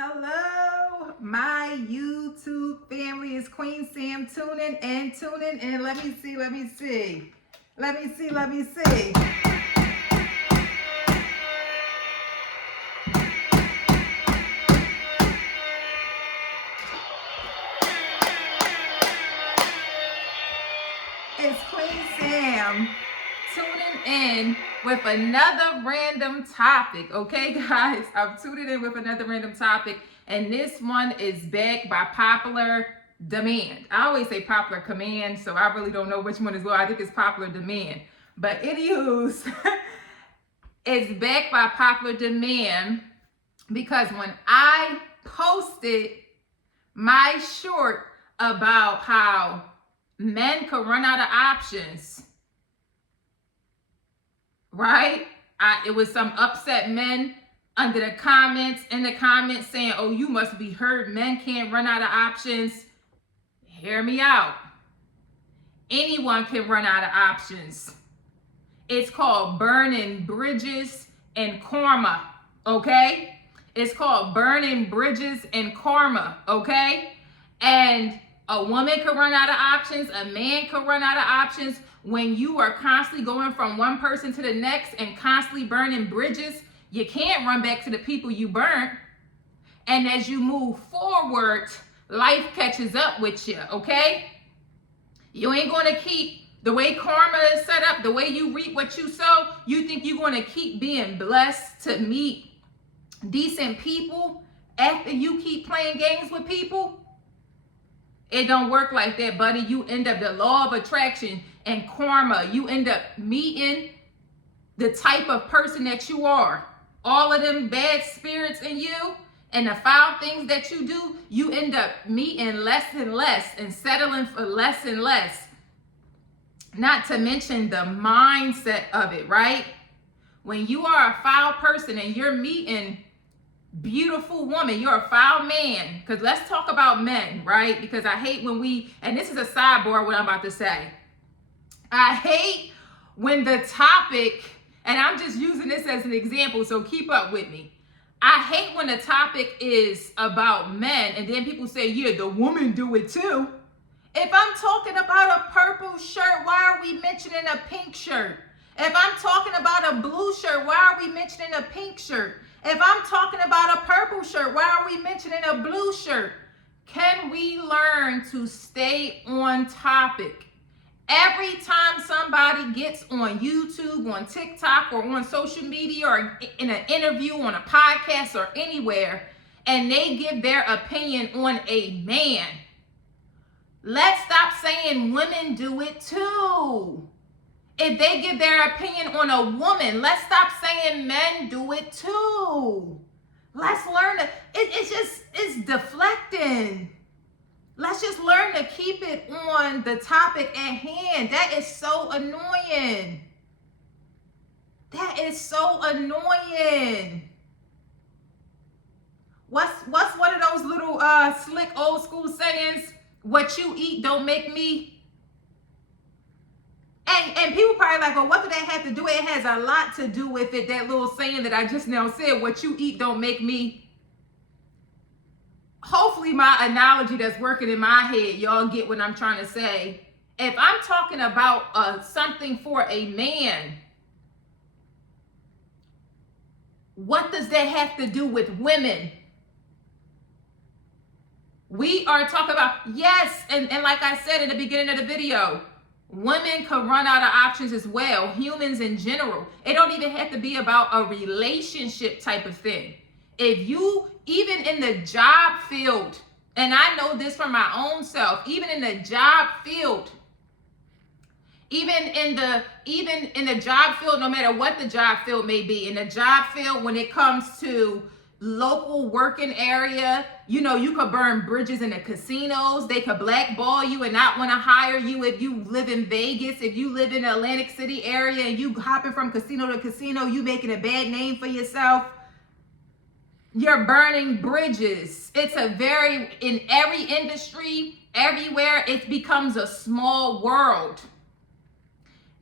Hello, my YouTube family. It's Queen Sam tuning in. Let me see. It's Queen Sam tuning in with another random topic. Okay, guys, I've tuned in with another random topic, and this one is back by popular demand. I always say popular command, so I really don't know which one is what. I think it's popular demand. But anywho's, it's back by popular demand because when I posted my short about how men could run out of options, right? It was some upset men in the comments saying, oh, you must be hurt. Men can't run out of options. Hear me out. Anyone can run out of options. It's called burning bridges and karma, okay? It's called burning bridges and karma, okay? And a woman could run out of options. A man could run out of options. When you are constantly going from one person to the next and constantly burning bridges, you can't run back to the people you burnt. And as you move forward, life catches up with you, okay? You ain't going to keep, the way karma is set up, the way you reap what you sow, you think you're going to keep being blessed to meet decent people after you keep playing games with people? It don't work like that, buddy. You end up, the law of attraction and karma, you end up meeting the type of person that you are. All of them bad spirits in you and the foul things that you do, you end up meeting less and less and settling for less and less. Not to mention the mindset of it, right? When you are a foul person and you're meeting beautiful woman, you're a foul man. Because let's talk about men, right? Because I hate when and this is a sidebar what I'm about to say. I hate when the topic, and I'm just using this as an example, so keep up with me. I hate when the topic is about men and then people say, yeah, the woman do it too. If I'm talking about a purple shirt, why are we mentioning a pink shirt? If I'm talking about a blue shirt, why are we mentioning a pink shirt? If I'm talking about a purple shirt, why are we mentioning a blue shirt? Can we learn to stay on topic? Every time somebody gets on YouTube, on TikTok, or on social media, or in an interview, on a podcast, or anywhere, and they give their opinion on a man, let's stop saying women do it too. If they give their opinion on a woman, let's stop saying men do it too. Let's learn to, it's deflecting. Let's just learn to keep it on the topic at hand. That is so annoying. That is so annoying. What's one of those little slick old school sayings? What you eat don't make me. And people probably like, well, what do that have to do? It has a lot to do with it. That little saying that I just now said, what you eat don't make me. Hopefully my analogy that's working in my head, y'all get what I'm trying to say. If I'm talking about something for a man, what does that have to do with women? We are talking about, yes, and like I said in the beginning of the video, women can run out of options as well. Humans in general. It don't even have to be about a relationship type of thing. If you, even in the job field, and I know this from my own self, even in the job field, even in the job field, no matter what the job field may be, in the job field, when it comes to local working area, you know, you could burn bridges in the casinos. They could blackball you and not want to hire you if you live in Vegas. If you live in the Atlantic City area and you hopping from casino to casino, you making a bad name for yourself. You're burning bridges. It's in every industry, everywhere, it becomes a small world.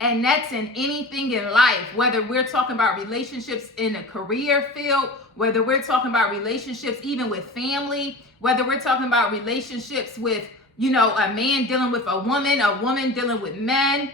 And that's in anything in life, whether we're talking about relationships in a career field, whether we're talking about relationships even with family, whether we're talking about relationships with, a man dealing with a woman dealing with men.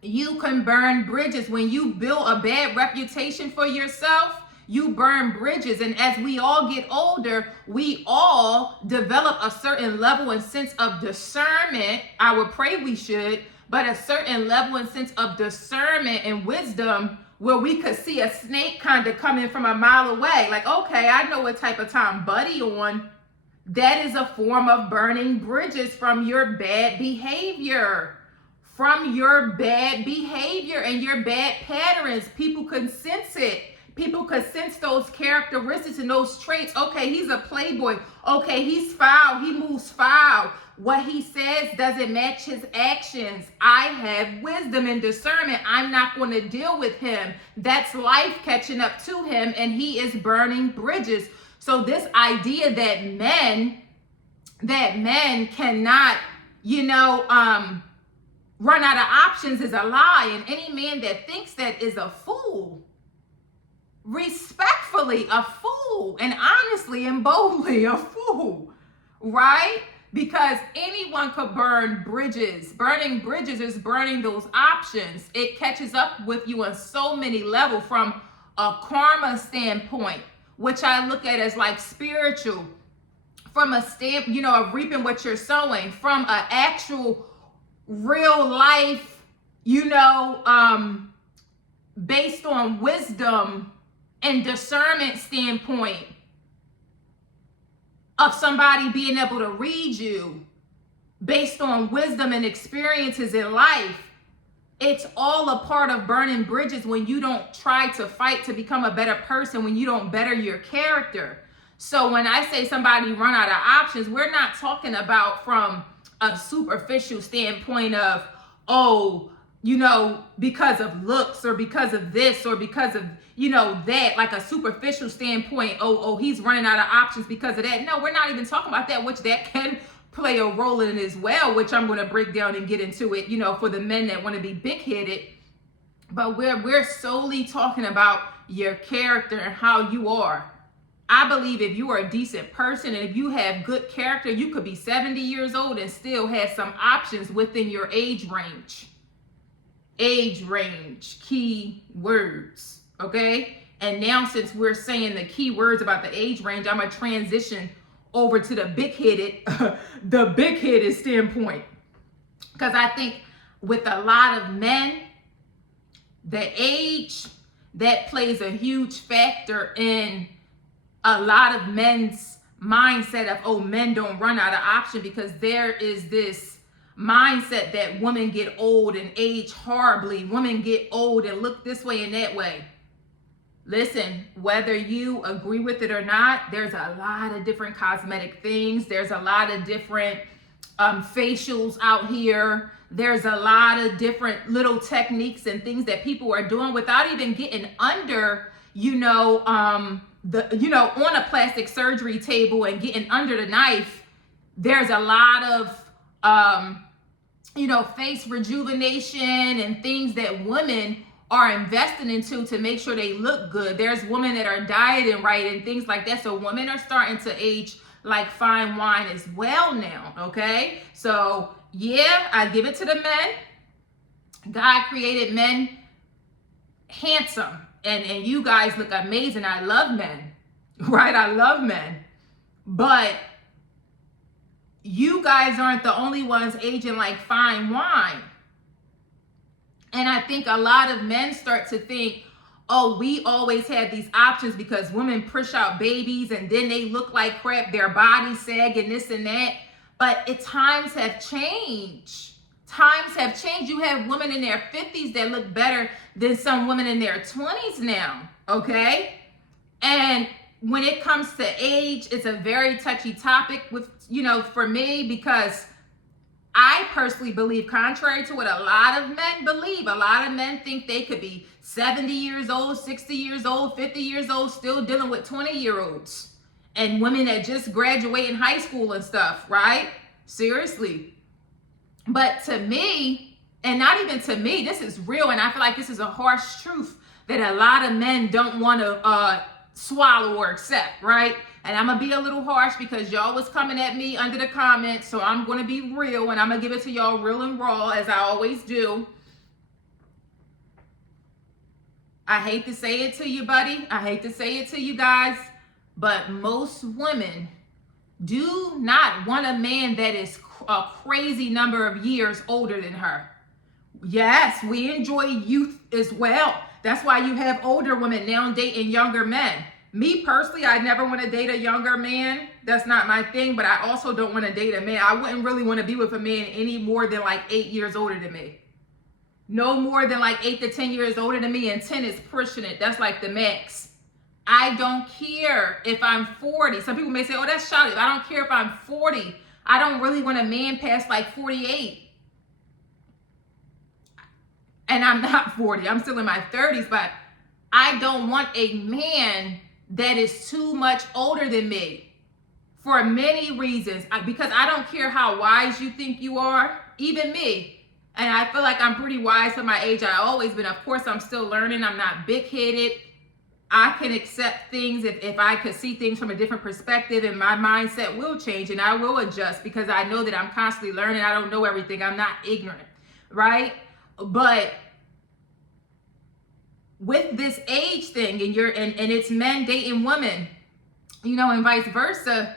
You can burn bridges. When you build a bad reputation for yourself, you burn bridges. And as we all get older, we all develop a certain level and sense of discernment. I would pray we should, but a certain level and sense of discernment and wisdom where we could see a snake kind of coming from a mile away. Like, okay, I know what type of time Buddy on. That is a form of burning bridges from your bad behavior. From your bad behavior and your bad patterns. People can sense it. People could sense those characteristics and those traits. Okay, he's a playboy. Okay, he's foul. He moves foul. What he says doesn't match his actions. I have wisdom and discernment. I'm not going to deal with him. That's life catching up to him, and he is burning bridges. So this idea that men cannot, run out of options is a lie. And any man that thinks that is a fool. Respectfully, a fool. And honestly and boldly, a fool. Right? Because anyone could burn bridges. Burning bridges is burning those options. It catches up with you on so many levels, from a karma standpoint, which I look at as like spiritual, from a of reaping what you're sowing, from an actual real life, based on wisdom and discernment standpoint of somebody being able to read you based on wisdom and experiences in life. It's all a part of burning bridges when you don't try to fight to become a better person, when you don't better your character. So when I say somebody run out of options, we're not talking about from a superficial standpoint of, because of looks or because of this or because of, that, like a superficial standpoint. He's running out of options because of that. No, we're not even talking about that, which that can play a role in as well, which I'm going to break down and get into it, for the men that want to be big-headed. But we're solely talking about your character and how you are. I believe if you are a decent person and if you have good character, you could be 70 years old and still have some options within your age range. Age range, key words, okay? And now since we're saying the key words about the age range, I'm going to transition over to the big-headed standpoint. Because I think with a lot of men, the age, that plays a huge factor in a lot of men's mindset of, men don't run out of option, because there is this mindset that women get old and age horribly. Women get old and look this way and that way. Listen, whether you agree with it or not, there's a lot of different cosmetic things. There's a lot of different facials out here. There's a lot of different little techniques and things that people are doing without even getting under, on a plastic surgery table and getting under the knife. There's a lot of, face rejuvenation and things that women are investing into to make sure they look good. There's women that are dieting right and things like that. So women are starting to age like fine wine as well now, okay? So yeah, I give it to the men. God created men handsome, and you guys look amazing. I love men, right? I love men. But you guys aren't the only ones aging like fine wine. And I think a lot of men start to think, we always had these options because women push out babies and then they look like crap, their bodies sag and this and that. But times have changed. Times have changed. You have women in their 50s that look better than some women in their 20s now, okay? And when it comes to age, it's a very touchy topic with, for me, because I personally believe, contrary to what a lot of men believe, a lot of men think they could be 70 years old, 60 years old, 50 years old, still dealing with 20-year-olds and women that just graduate in high school and stuff, right? Seriously. But to me, And not even to me, this is real, and I feel like this is a harsh truth that a lot of men don't want to swallow or accept, right? And I'm gonna be a little harsh because y'all was coming at me under the comments, so I'm gonna be real and I'm gonna give it to y'all real and raw, as I always do. I hate to say it to you, buddy. I hate to say it to you guys, but most women do not want a man that is a crazy number of years older than her. Yes, we enjoy youth as well. That's why you have older women now dating younger men. Me personally, I never want to date a younger man. That's not my thing, but I also don't want to date a man. I wouldn't really want to be with a man any more than like 8 years older than me. No more than like 8 to 10 years older than me, and 10 is pushing it. That's like the max. I don't care if I'm 40. Some people may say, oh, that's shallow. I don't care if I'm 40. I don't really want a man past like 48. And I'm not 40. I'm still in my 30s, but I don't want a man that is too much older than me for many reasons. Because I don't care how wise you think you are, even me. And I feel like I'm pretty wise for my age. I've always been. Of course, I'm still learning. I'm not big-headed. I can accept things if I could see things from a different perspective, and my mindset will change and I will adjust because I know that I'm constantly learning. I don't know everything. I'm not ignorant, right? But with this age thing and it's men dating women, you know, and vice versa,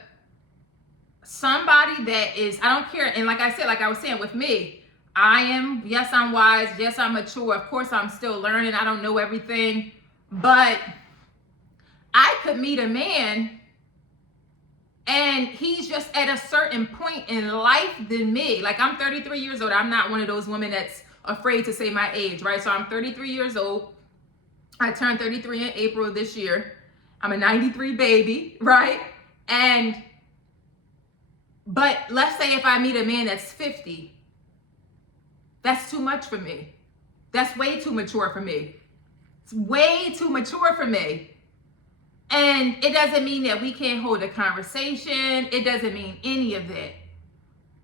somebody that is, I don't care. And like I said, like I was saying with me, yes, I'm wise. Yes, I'm mature. Of course, I'm still learning. I don't know everything, but I could meet a man and he's just at a certain point in life than me. Like I'm 33 years old. I'm not one of those women that's afraid to say my age, right? So I'm 33 years old. I turned 33 in April of this year. I'm a 93 baby, right? But let's say if I meet a man that's 50, that's too much for me. That's way too mature for me. It's way too mature for me. And it doesn't mean that we can't hold a conversation. It doesn't mean any of that.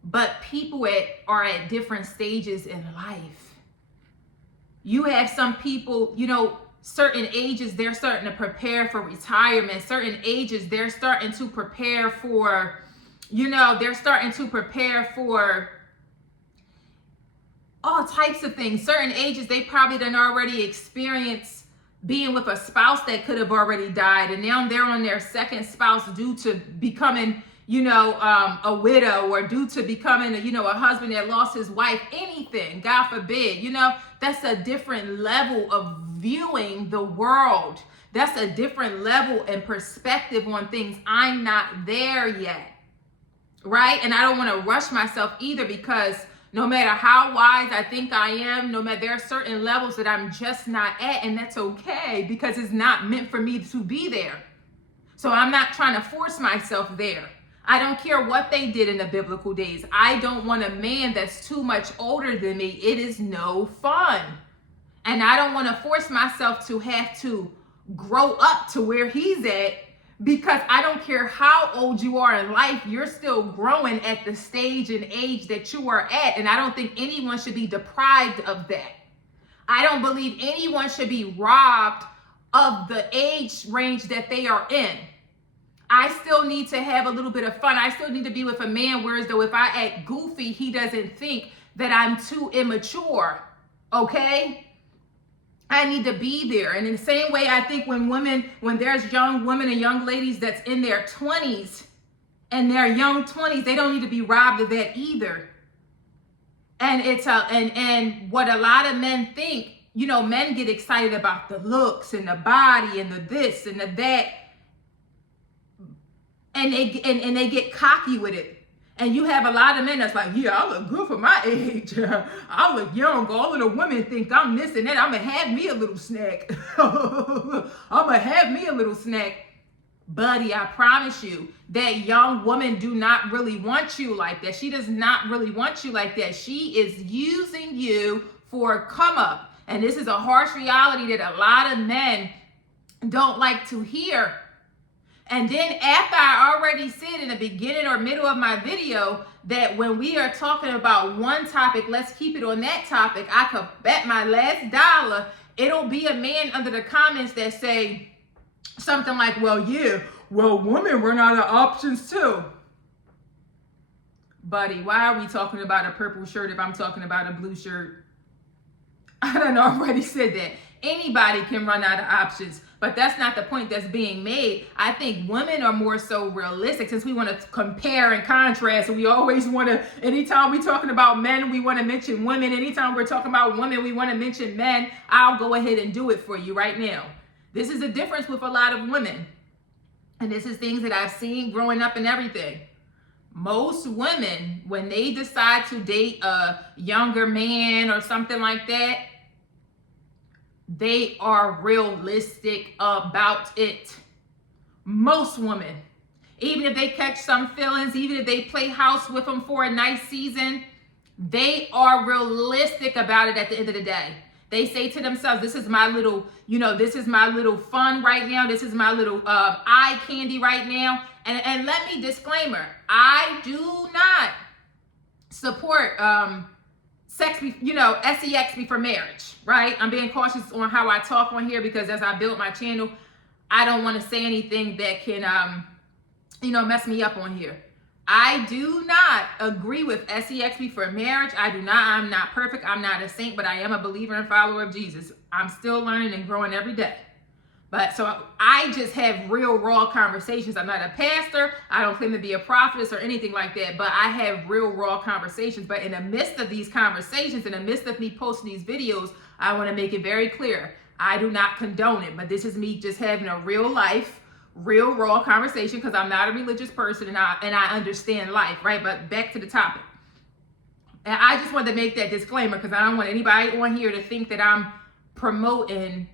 But people are at different stages in life. You have some people, you know, certain ages, they're starting to prepare for retirement. Certain ages, they're starting to prepare for, you know, all types of things. Certain ages, they probably done already experienced being with a spouse that could have already died, and now they're on their second spouse due to becoming, you know, a widow, or due to becoming, a husband that lost his wife, anything, God forbid. You know, that's a different level of viewing the world. That's a different level and perspective on things. I'm not there yet, right? And I don't want to rush myself either, because no matter how wise I think I am, there are certain levels that I'm just not at, and that's okay, because it's not meant for me to be there. So I'm not trying to force myself there. I don't care what they did in the biblical days. I don't want a man that's too much older than me. It is no fun. And I don't want to force myself to have to grow up to where he's at, because I don't care how old you are in life, you're still growing at the stage and age that you are at. And I don't think anyone should be deprived of that. I don't believe anyone should be robbed of the age range that they are in. I still need to have a little bit of fun. I still need to be with a man, whereas though if I act goofy, he doesn't think that I'm too immature, okay? I need to be there. And in the same way, I think when there's young women and young ladies that's in their 20s and their young 20s, they don't need to be robbed of that either. And and what a lot of men think, men get excited about the looks and the body and the this and the that. And they get cocky with it. And you have a lot of men that's like, yeah, I look good for my age. I look young. All of the women think I'm this and that. I'm going to have me a little snack. Buddy, I promise you, that young woman do not really want you like that. She does not really want you like that. She is using you for a come up. And this is a harsh reality that a lot of men don't like to hear. And then after I already said in the beginning or middle of my video that when we are talking about one topic, let's keep it on that topic, I could bet my last dollar it'll be a man under the comments that say something like, well, yeah, well, women run out of options too. Buddy, why are we talking about a purple shirt if I'm talking about a blue shirt? I done already said that. Anybody can run out of options, but that's not the point that's being made. I think women are more so realistic since we want to compare and contrast. And we always want to, anytime we're talking about men, we want to mention women. Anytime we're talking about women, we want to mention men. I'll go ahead and do it for you right now. This is the difference with a lot of women. And this is things that I've seen growing up and everything. Most women, when they decide to date a younger man or something like that, they are realistic about it. Most women, even if they catch some feelings, even if they play house with them for a nice season, they are realistic about it at the end of the day. They say to themselves, this is my little, this is my little fun right now. This is my little eye candy right now. And let me disclaimer, I do not support sex before marriage, right? I'm being cautious on how I talk on here because as I build my channel, I don't want to say anything that can, mess me up on here. I do not agree with sex before marriage. I'm not perfect. I'm not a saint, but I am a believer and follower of Jesus. I'm still learning and growing every day. But so I just have real raw conversations. I'm not a pastor. I don't claim to be a prophetess or anything like that, but I have real raw conversations. But in the midst of these conversations, in the midst of me posting these videos, I want to make it very clear. I do not condone it, but this is me just having a real life, real raw conversation because I'm not a religious person and I understand life, right? But back to the topic. And I just wanted to make that disclaimer because I don't want anybody on here to think that I'm promoting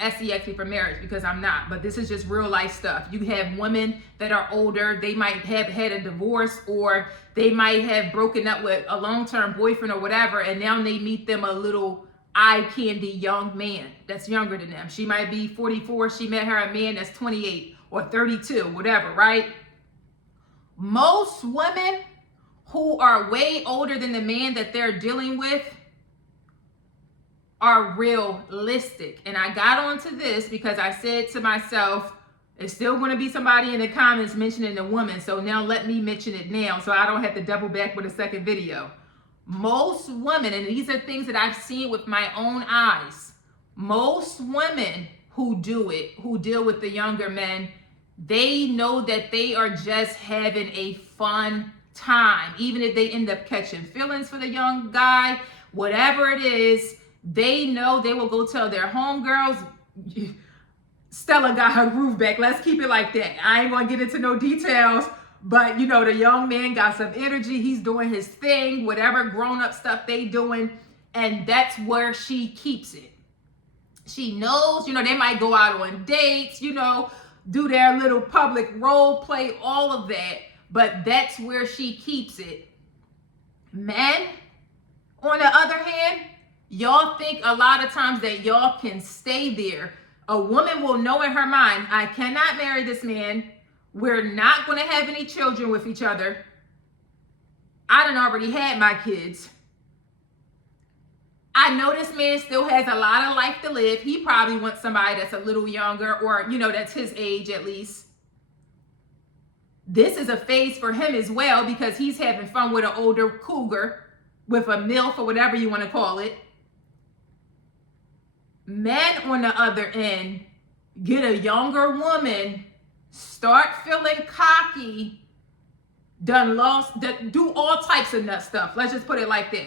sex before marriage because I'm not, but this is just real life stuff. You have women that are older, they might have had a divorce or they might have broken up with a long-term boyfriend or whatever, and now they meet them a little eye candy young man that's younger than them. She might be 44, she met her a man that's 28 or 32, whatever, right? Most women who are way older than the man that they're dealing with are realistic. And I got onto this because I said to myself, it's still going to be somebody in the comments mentioning the woman. So now let me mention it now so I don't have to double back with a second video. Most women, and these are things that I've seen with my own eyes, most women who do it, who deal with the younger men, they know that they are just having a fun time. Even if they end up catching feelings for the young guy, whatever it is, they know they will go tell their homegirls, Stella got her groove back. Let's keep it like that. I ain't gonna get into no details, but the young man got some energy. He's doing his thing, whatever grown-up stuff they doing, and that's where she keeps it. She knows, they might go out on dates, do their little public role play, all of that, but that's where she keeps it. Men, on the other hand, y'all think a lot of times that y'all can stay there. A woman will know in her mind, I cannot marry this man. We're not going to have any children with each other. I done already had my kids. I know this man still has a lot of life to live. He probably wants somebody that's a little younger or, that's his age at least. This is a phase for him as well because he's having fun with an older cougar, with a MILF or whatever you want to call it. Men on the other end get a younger woman, start feeling cocky, do all types of nut stuff. Let's just put it like that.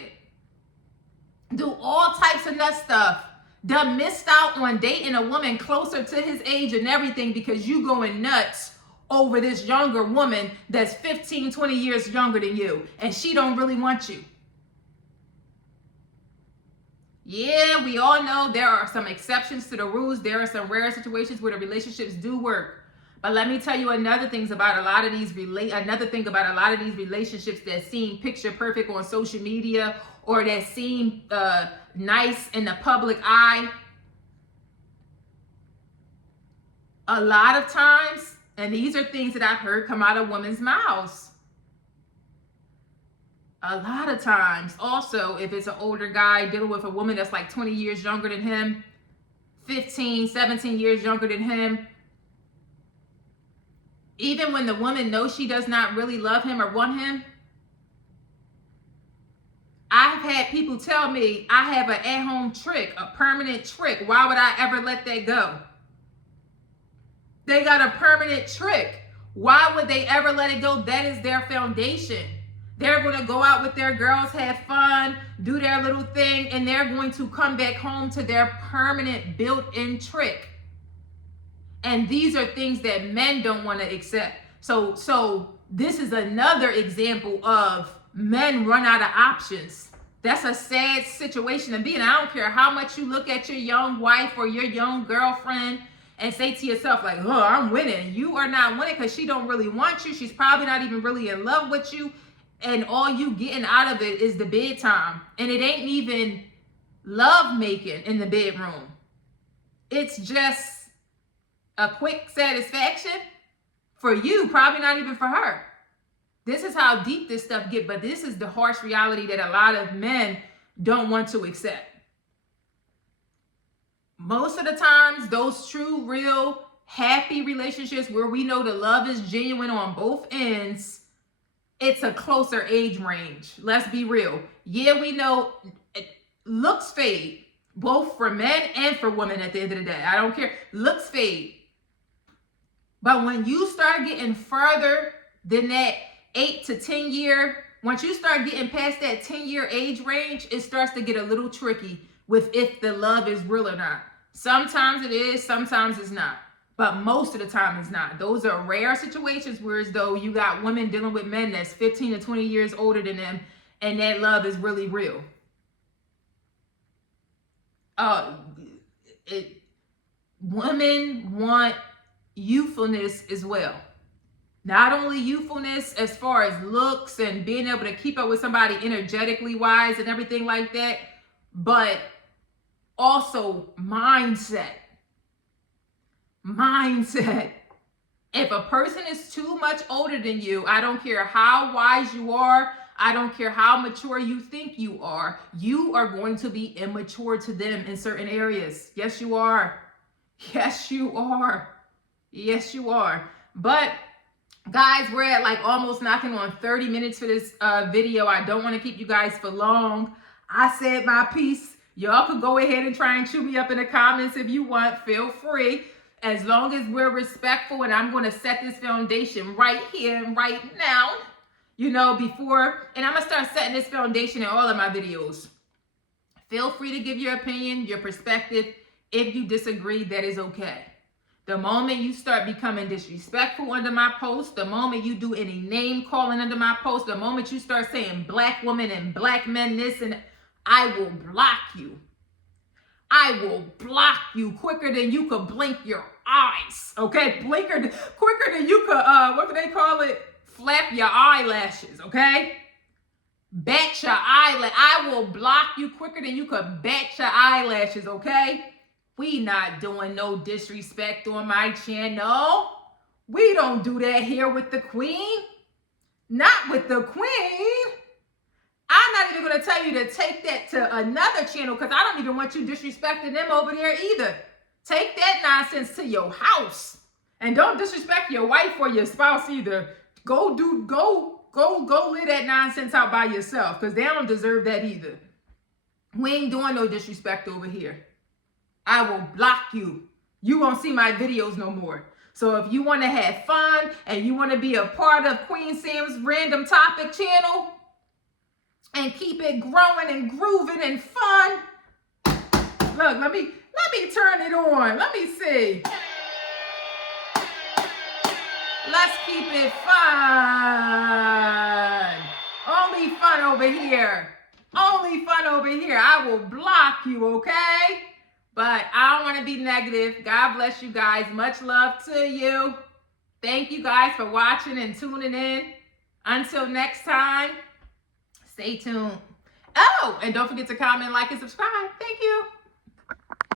Do all types of nut stuff. Done missed out on dating a woman closer to his age and everything because you going nuts over this younger woman that's 15, 20 years younger than you, and she don't really want you. Yeah, we all know there are some exceptions to the rules. There are some rare situations where the relationships do work. But let me tell you another thing about a lot of these relationships that seem picture perfect on social media or that seem nice in the public eye. A lot of times, And these are things that I've heard come out of women's mouths. A lot of times, also, if it's an older guy dealing with a woman that's like 20 years younger than him, 15, 17 years younger than him, even when the woman knows she does not really love him or want him, I've had people tell me I have an at-home trick, a permanent trick. Why would I ever let that go? They got a permanent trick. Why would they ever let it go? That is their foundation. They're going to go out with their girls, have fun, do their little thing, and they're going to come back home to their permanent built-in trick. And these are things that men don't want to accept. So this is another example of men run out of options. That's a sad situation to be in. I don't care how much you look at your young wife or your young girlfriend and say to yourself like, oh, I'm winning. You are not winning because she don't really want you. She's probably not even really in love with you. And all you getting out of it is the bedtime. And it ain't even love making in the bedroom. It's just a quick satisfaction for you, probably not even for her. This is how deep this stuff gets, but this is the harsh reality that a lot of men don't want to accept. Most of the times, those true, real, happy relationships where we know the love is genuine on both ends, it's a closer age range. Let's be real. Yeah, we know looks fade, both for men and for women at the end of the day. I don't care. Looks fade. But when you start getting further than that 8 to 10 year, once you start getting past that 10-year age range, it starts to get a little tricky with if the love is real or not. Sometimes it is, sometimes it's not. But most of the time it's not. Those are rare situations where as though you got women dealing with men that's 15 to 20 years older than them and that love is really real. Women want youthfulness as well. Not only youthfulness as far as looks and being able to keep up with somebody energetically wise and everything like that, but also mindset. Mindset. If a person is too much older than you, I don't care how wise you are, I don't care how mature you think you are going to be immature to them in certain areas. Yes, you are. Yes, you are. Yes, you are. But guys, we're at like almost knocking on 30 minutes for this video. I don't want to keep you guys for long. I said my piece. Y'all could go ahead and try and chew me up in the comments if you want. Feel free. As long as we're respectful, and I'm going to set this foundation right here and right now, you know, before, and I'm going to start setting this foundation in all of my videos. Feel free to give your opinion, your perspective. If you disagree, that is okay. The moment you start becoming disrespectful under my post, the moment you do any name calling under my post, the moment you start saying black women and black men this, and I will block you. I will block you quicker than you could blink your eyes. Okay? Quicker than you could, what do they call it? Flap your eyelashes. Okay? Bat your eyelash. I will block you quicker than you could bat your eyelashes. Okay? We not doing no disrespect on my channel. We don't do that here with the queen. Not with the queen. I'm not even going to tell you to take that to another channel because I don't even want you disrespecting them over there either. Take that nonsense to your house. And don't disrespect your wife or your spouse either. Go lay that nonsense out by yourself because they don't deserve that either. We ain't doing no disrespect over here. I will block you. You won't see my videos no more. So if you want to have fun and you want to be a part of Queen Sam's Random Topic channel and keep it growing and grooving and fun, look, let me turn it on. Let me see. Let's keep it fun. Only fun over here. Only fun over here. I will block you, okay? But I don't want to be negative. God bless you guys. Much love to you. Thank you guys for watching and tuning in. Until next time, stay tuned. Oh, and don't forget to comment, like, and subscribe. Thank you.